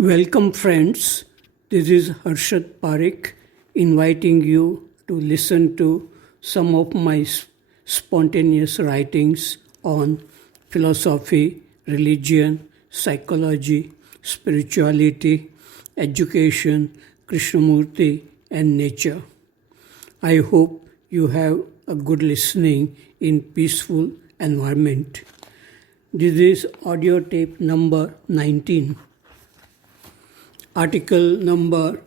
Welcome, friends. This is Harshad Parekh inviting you to listen to some of my spontaneous writings on philosophy, religion, psychology, spirituality, education, Krishnamurti, and nature. I hope you have a good listening in peaceful environment. This is audio tape number 19. Article number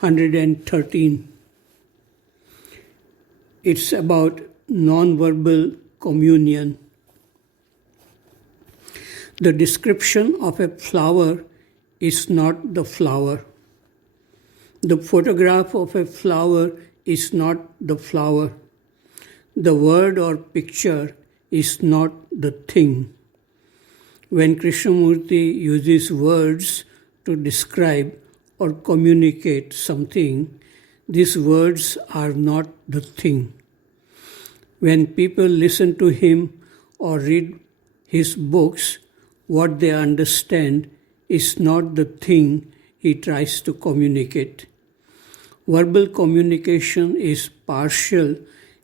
113. It's about non-verbal communion. The description of a flower is not the flower. The photograph of a flower is not the flower. The word or picture is not the thing. When Krishnamurti uses words to describe or communicate something, these words are not the thing. When people listen to him or read his books, what they understand is not the thing he tries to communicate. Verbal communication is partial,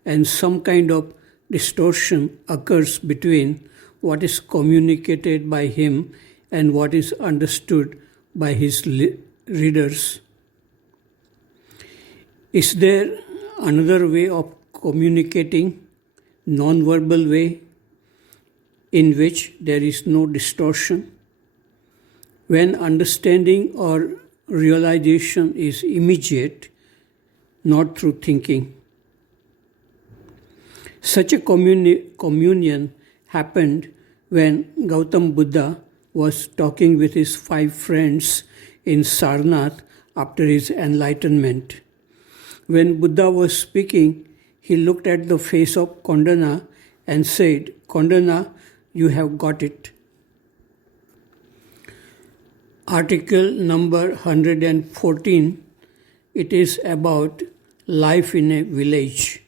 and some kind of distortion occurs between what is communicated by him and what is understood by his readers. Is there another way of communicating, non-verbal way, in which there is no distortion? When understanding or realization is immediate, not through thinking. Such a communion happened when Gautam Buddha was talking with his 5 friends in Sarnath after his enlightenment. When Buddha was speaking, he looked at the face of Kondana and said, "Kondana, you have got it." Article number 114. It is about life in a village.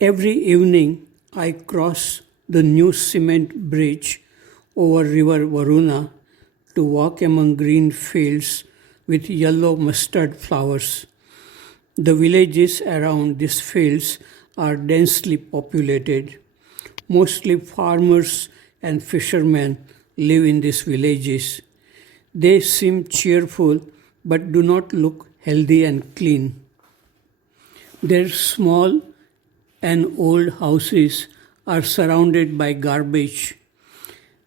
Every evening I cross the new cement bridge over river Varuna to walk among green fields with yellow mustard flowers. The villages around these fields are densely populated. Mostly farmers and fishermen live in these villages. They seem cheerful but do not look healthy and clean. Their small and old houses are surrounded by garbage.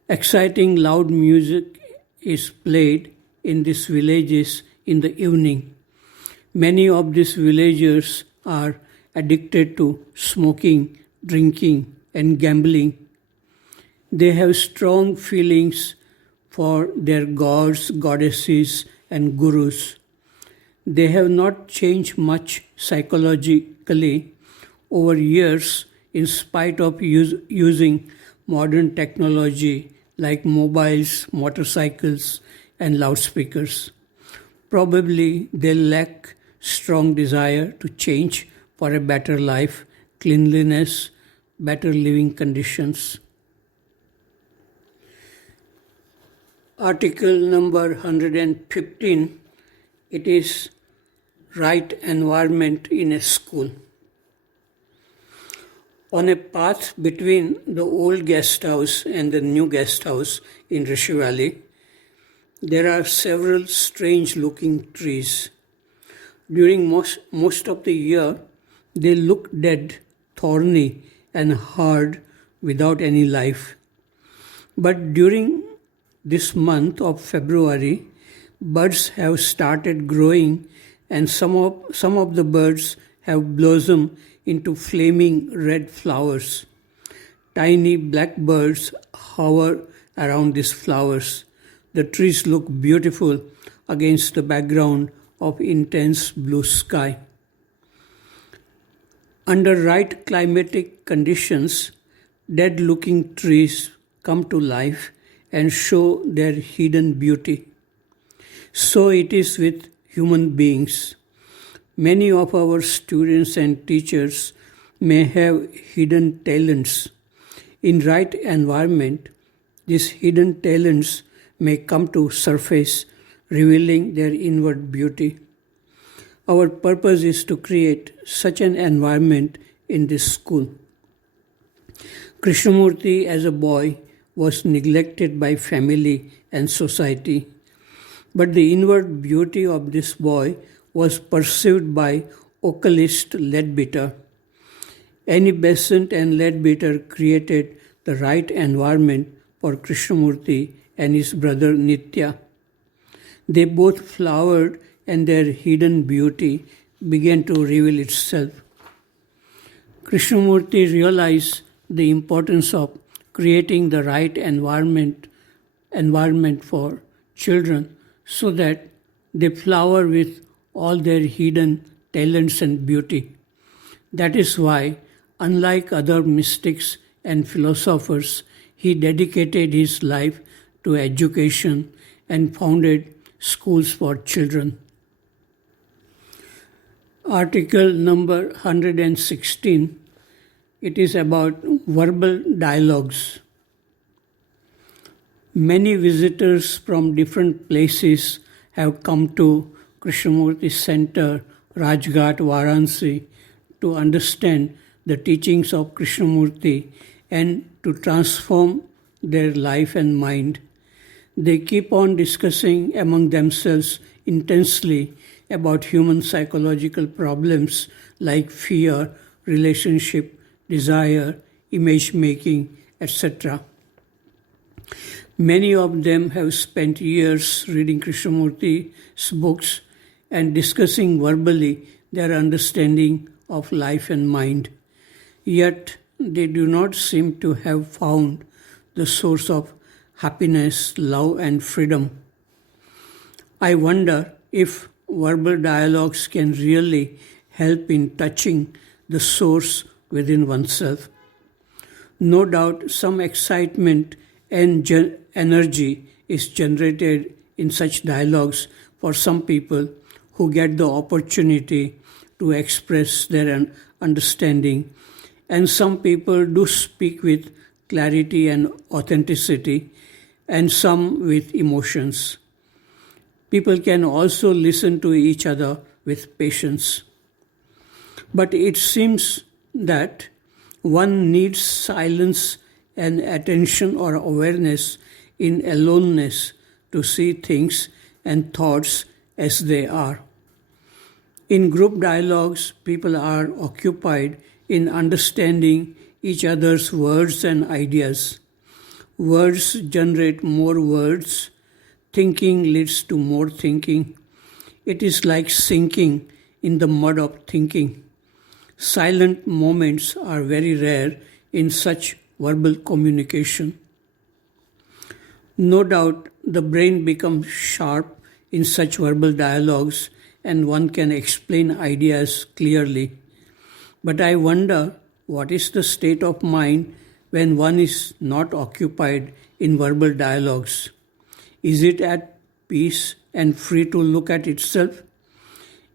Exciting loud music is played in these villages in the evening. Many of these villagers are addicted to smoking, drinking, and gambling. They have strong feelings for their gods, goddesses, and gurus. They have not changed much psychologically over years in spite of using modern technology like mobiles, motorcycles, and loudspeakers. Probably they lack strong desire to change for a better life, cleanliness, better living conditions. Article number 115. It is right environment in a school. On a path between the old guest house and the new guest house in Rishi Valley, there are several strange-looking trees. During most of the year, they look dead, thorny, and hard without any life. But during this month of February, buds have started growing, and some of the birds have blossomed into flaming red flowers. Tiny black birds hover around these flowers. The trees look beautiful against the background of intense blue sky. Under right climatic conditions, dead-looking trees come to life and show their hidden beauty. So it is with human beings. Many of our students and teachers may have hidden talents. In right environment, these hidden talents may come to surface, revealing their inward beauty. Our purpose is to create such an environment in this school. Krishnamurti, as a boy, was neglected by family and society, but the inward beauty of this boy was perceived by occultist Leadbeater. Annie Besant and Leadbeater created the right environment for Krishnamurti and his brother Nitya. They both flowered and their hidden beauty began to reveal itself. Krishnamurti realized the importance of creating the right environment for children so that they flower with all their hidden talents and beauty. That is why, unlike other mystics and philosophers, he dedicated his life to education and founded schools for children. Article number 116, it is about verbal dialogues. Many visitors from different places have come to Krishnamurti Center, Rajghat, Varanasi, to understand the teachings of Krishnamurti and to transform their life and mind. They keep on discussing among themselves intensely about human psychological problems like fear, relationship, desire, image making, etc. Many of them have spent years reading Krishnamurti's books and discussing verbally their understanding of life and mind. Yet they do not seem to have found the source of happiness, love, and freedom. I wonder if verbal dialogues can really help in touching the source within oneself. No doubt some excitement and energy is generated in such dialogues for some people who get the opportunity to express their understanding, and some people do speak with clarity and authenticity, and some with emotions. People can also listen to each other with patience. But it seems that one needs silence and attention or awareness in aloneness to see things and thoughts as they are. In group dialogues, people are occupied in understanding each other's words and ideas. Words generate more words. Thinking leads to more thinking. It is like sinking in the mud of thinking. Silent moments are very rare in such verbal communication. No doubt the brain becomes sharp in such verbal dialogues and one can explain ideas clearly. But I wonder what is the state of mind when one is not occupied in verbal dialogues. Is it at peace and free to look at itself?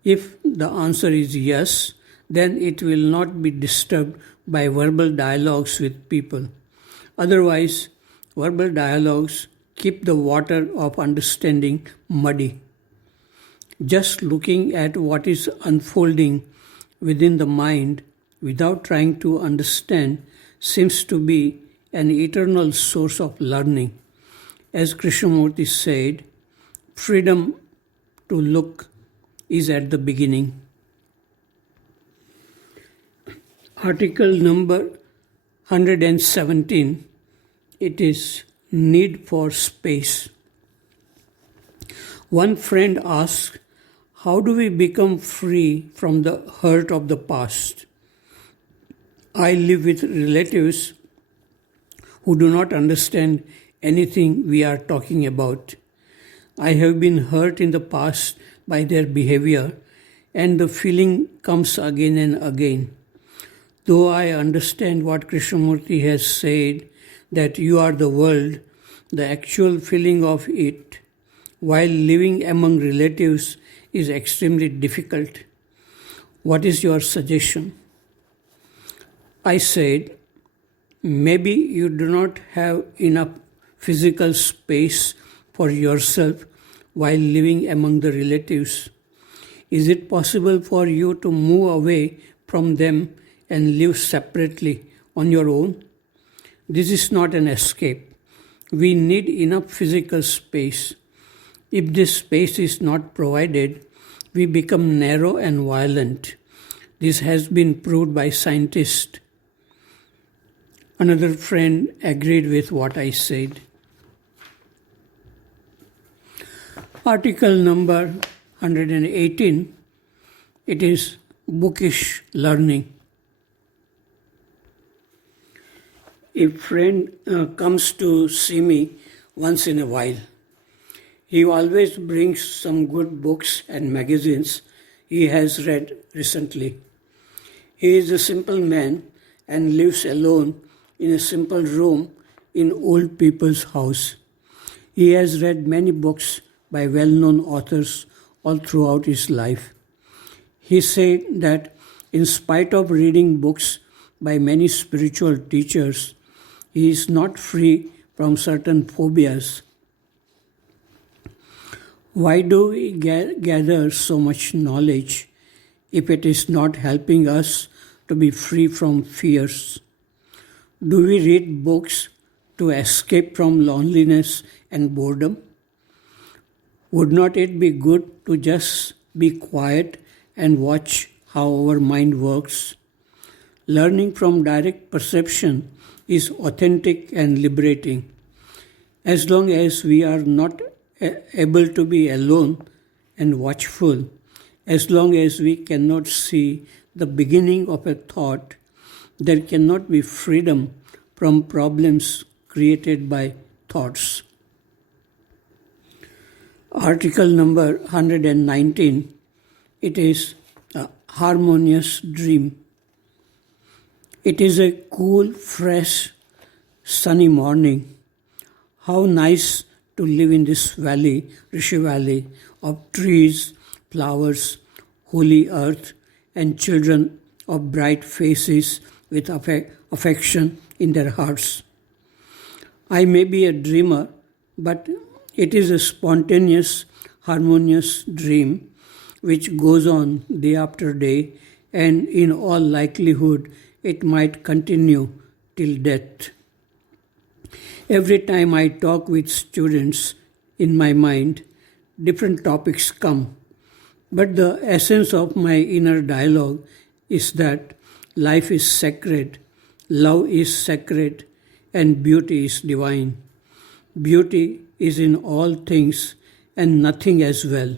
If the answer is yes, then it will not be disturbed by verbal dialogues with people. Otherwise, verbal dialogues keep the water of understanding muddy. Just looking at what is unfolding within the mind without trying to understand seems to be an eternal source of learning. As Krishnamurti said, freedom to look is at the beginning. Article number 117, it is need for space. One friend asked, how do we become free from the hurt of the past? I live with relatives who do not understand anything we are talking about. I have been hurt in the past by their behavior, and the feeling comes again and again. Though I understand what Krishnamurti has said, that you are the world, the actual feeling of it, while living among relatives, is extremely difficult. What is your suggestion? I said, maybe you do not have enough physical space for yourself while living among the relatives? Is it possible for you to move away from them and live separately on your own? This is not an escape. We need enough physical space. If this space is not provided, we become narrow and violent. This has been proved by scientists. Another friend agreed with what I said. Article number 118, it is bookish learning. A friend comes to see me once in a while. He always brings some good books and magazines he has read recently. He is a simple man and lives alone in a simple room in old people's house. He has read many books by well-known authors all throughout his life. He said that in spite of reading books by many spiritual teachers, he is not free from certain phobias. Why do we gather so much knowledge if it is not helping us to be free from fears? Do we read books to escape from loneliness and boredom? Would not it be good to just be quiet and watch how our mind works? Learning from direct perception is authentic and liberating. As long as we are not able to be alone and watchful, as long as we cannot see the beginning of a thought, there cannot be freedom from problems created by thoughts. Article number 119, it is a harmonious dream. It is a cool, fresh, sunny morning. How nice to live in this valley, Rishi Valley, of trees, flowers, holy earth, and children of bright faces with affection in their hearts. I may be a dreamer, but it is a spontaneous, harmonious dream which goes on day after day, and in all likelihood it might continue till death. Every time I talk with students in my mind, different topics come. But the essence of my inner dialogue is that life is sacred, love is sacred, and beauty is divine. Beauty is in all things and nothing as well.